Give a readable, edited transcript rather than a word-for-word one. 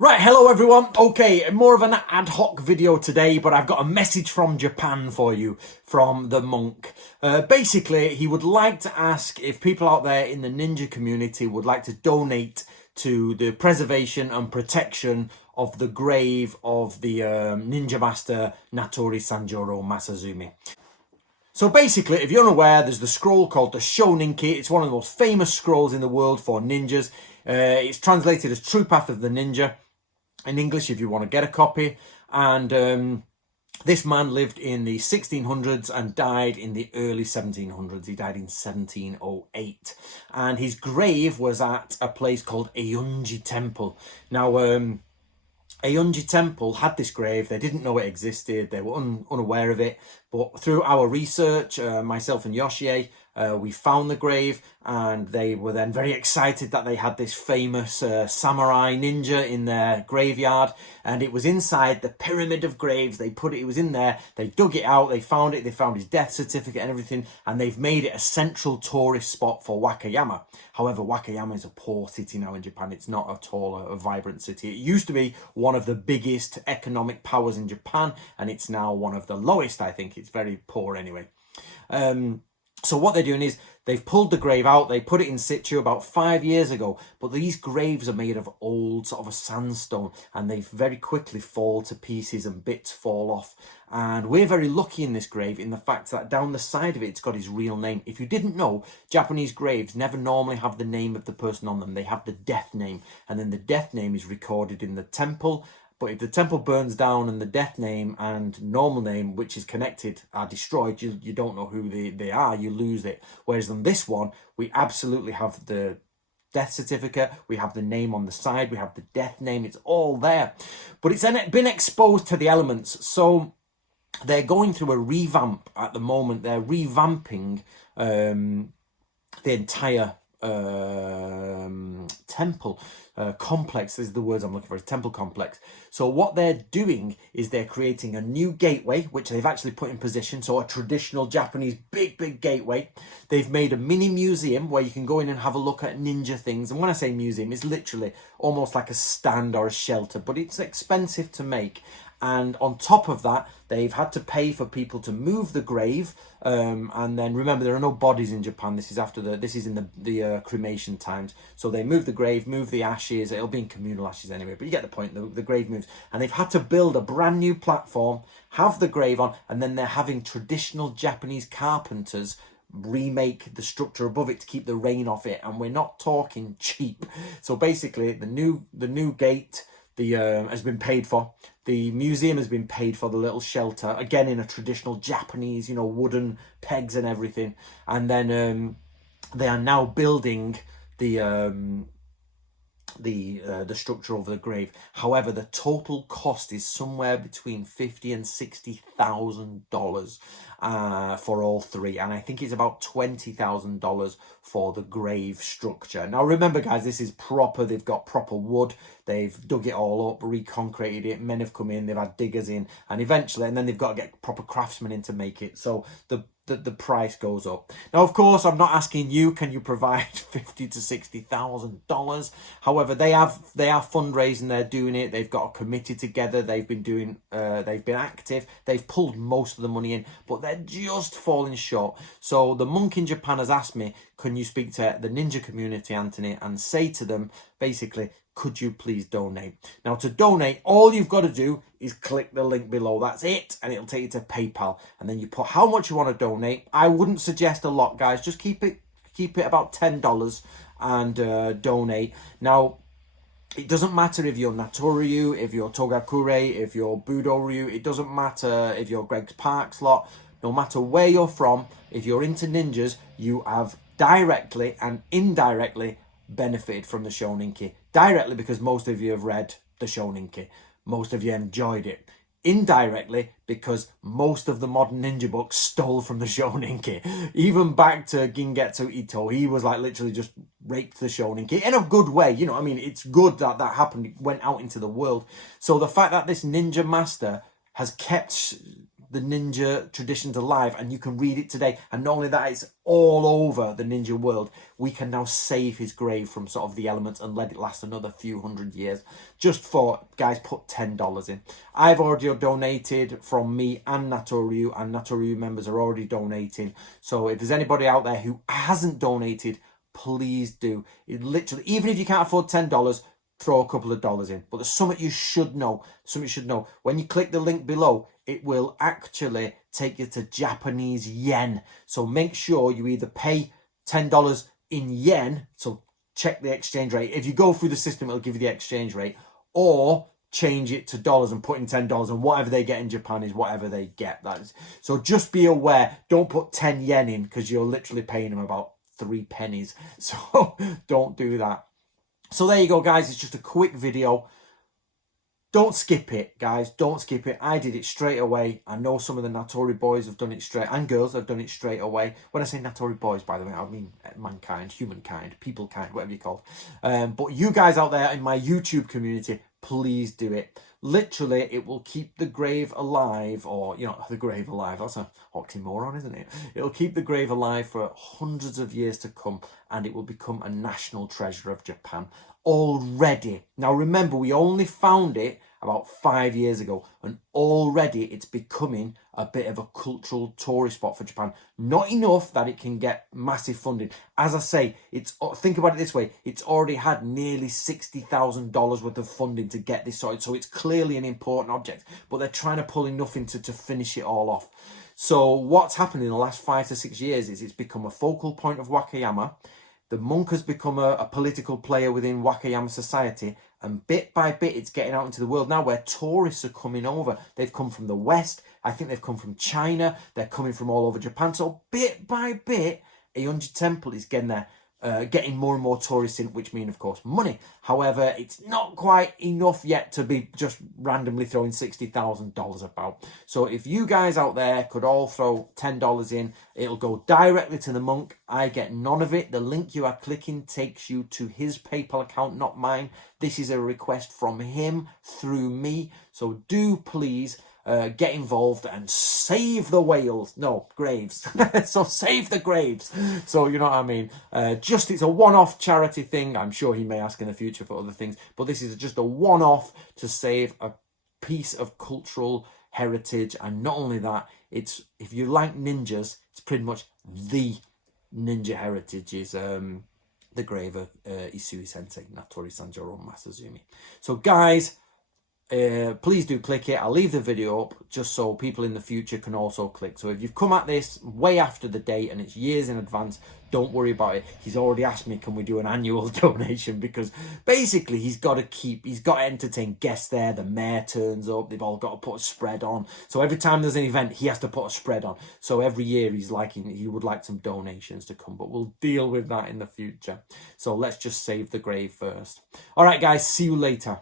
Right, hello everyone. Okay, more of an ad hoc video today, but I've got a message from Japan for you, from the monk. Basically, he would like to ask if people out there in the ninja community would like to donate to the preservation and protection of the grave of the ninja master Natori Sanjuro Masazumi. So basically, if you're unaware, there's the scroll called the Shoninki. It's one of the most famous scrolls in the world for ninjas. It's translated as True Path of the Ninja in English if you want to get a copy. And this man lived in the 1600s and died in the early 1700s. He died in 1708. And his grave was at a place called Eunji Temple. Now, Eunji Temple had this grave. They didn't know it existed. They were unaware of it. But through our research, myself and Yoshie, we found the grave, and they were then very excited that they had this famous samurai ninja in their graveyard, and it was inside the pyramid of graves. They put it, it was in there, they dug it out, they found it, they found his death certificate and everything, and they've made it a central tourist spot for Wakayama. However, Wakayama is a poor city now in Japan. It's not at all a vibrant city. It used to be one of the biggest economic powers in Japan, and it's now one of the lowest, I think. It's very poor anyway. So what they're doing is they've pulled the grave out. They put it in situ about 5 years ago. But these graves are made of old sort of a sandstone, and they very quickly fall to pieces and bits fall off. And we're very lucky in this grave in the fact that down the side of it, it's got his real name. If you didn't know, Japanese graves never normally have the name of the person on them. They have the death name, and then the death name is recorded in the temple. But if the temple burns down and the death name and normal name, which is connected, are destroyed, you don't know who they are, you lose it. Whereas on this one, we absolutely have the death certificate, we have the name on the side, we have the death name, it's all there. But it's been exposed to the elements. So they're going through a revamp at the moment. They're revamping the entire temple complex is the words I'm looking for, is temple complex. So what they're doing is they're creating a new gateway, which they've actually put in position. So a traditional Japanese big gateway. They've made a mini museum where you can go in and have a look at ninja things. And when I say museum, it's literally almost like a stand or a shelter, but it's expensive to make. And on top of that, they've had to pay for people to move the grave. And then remember, there are no bodies in Japan. This is after this is in the cremation times. So they move the grave, move the ashes. It'll be in communal ashes anyway, but you get the point. The grave moves. And they've had to build a brand new platform, have the grave on, and then they're having traditional Japanese carpenters remake the structure above it to keep the rain off it. And we're not talking cheap. So basically, the new gate has been paid for. The museum has been paid for, the little shelter, again in a traditional Japanese, wooden pegs and everything. And then they are now building the structure over the grave. However, the total cost is somewhere between $50,000 and $60,000 for all three, and I think it's about $20,000 for the grave structure. Now, remember, guys, this is proper. They've got proper wood. They've dug it all up, reconcreted it. Men have come in. They've had diggers in, and then they've got to get proper craftsmen in to make it. So the price goes up. Now, of course, I'm not asking you, can you provide $50,000 to $60,000? However, they are fundraising, they're doing it, they've got a committee together, they've been active, they've pulled most of the money in, but they're just falling short. So the monk in Japan has asked me, can you speak to the ninja community, Anthony, and say to them, basically, could you please donate? Now, to donate, all you've got to do is click the link below. That's it. And it'll take you to PayPal. And then you put how much you want to donate. I wouldn't suggest a lot, guys. Just keep it about $10 and donate. Now, it doesn't matter if you're Natoryu, if you're Togakure, if you're Budo-ryu. It doesn't matter if you're Greg's Parks lot. No matter where you're from, if you're into ninjas, you have directly and indirectly benefited from the Shoninki. Directly because most of you have read the Shoninki. Most of you enjoyed it. Indirectly because most of the modern ninja books stole from the Shoninki. Even back to Gingetsu Ito, he was like literally just raped the Shoninki in a good way. It's good that that happened. It went out into the world. So the fact that this ninja master has kept the ninja traditions alive, and you can read it today. And not only that, it's all over the ninja world. We can now save his grave from sort of the elements and let it last another few hundred years. Just for, guys, put $10 in. I've already donated from me and Natoryu, and Natoryu members are already donating. So if there's anybody out there who hasn't donated, please do. It literally, even if you can't afford $10, throw a couple of dollars in. But there's something you should know. Something you should know. When you click the link below, it will actually take you to Japanese yen. So make sure you either pay $10 in yen, so check the exchange rate. If you go through the system, it'll give you the exchange rate, or change it to dollars and put in $10, and whatever they get in Japan is whatever they get. So just be aware, don't put 10 yen in, because you're literally paying them about 3 pennies. So don't do that. So there you go, guys. It's just a quick video. Don't skip it, guys. Don't skip it. I did it straight away. I know some of the Natori boys have done it straight, and girls have done it straight away. When I say Natori boys, by the way, I mean mankind, humankind, peoplekind, whatever you call it. But you guys out there in my YouTube community, please do it. Literally, it will keep the grave alive, or, you know, the grave alive. That's a oxymoron, isn't it? It'll keep the grave alive for hundreds of years to come, and it will become a national treasure of Japan already. Now, remember, we only found it about 5 years ago, and already it's becoming a bit of a cultural tourist spot for Japan. Not enough that it can get massive funding. As I say, think about it this way, it's already had nearly $60,000 worth of funding to get this sorted, so it's clearly an important object, but they're trying to pull enough into to finish it all off. So what's happened in the last 5 to 6 years is it's become a focal point of Wakayama. The monk has become a political player within Wakayama society, and bit by bit it's getting out into the world now, where tourists are coming over. They've come from the West, I think they've come from China, they're coming from all over Japan. So bit by bit, Eonji Temple is getting there. Getting more and more tourists in, which mean, of course, money. However, it's not quite enough yet to be just randomly throwing $60,000 about. So if you guys out there could all throw $10 in, it'll go directly to the monk. I get none of it. The link you are clicking takes you to his PayPal account, not mine. This is a request from him through me. So do please get involved and save the whales. No, graves. So save the graves. So you know what I mean. It's a one-off charity thing. I'm sure he may ask in the future for other things, but this is just a one-off to save a piece of cultural heritage. And not only that, it's, if you like ninjas, it's pretty much the ninja heritage is the grave of Isui Sensei Natori Sanjuro Masazumi. So guys, please do click it. I'll leave the video up just so people in the future can also click. So if you've come at this way after the date and it's years in advance, don't worry about it. He's already asked me, can we do an annual donation? Because basically he's got to entertain guests there. The mayor turns up. They've all got to put a spread on. So every time there's an event, he has to put a spread on. So every year he would like some donations to come, but we'll deal with that in the future. So let's just save the grave first. All right, guys, see you later.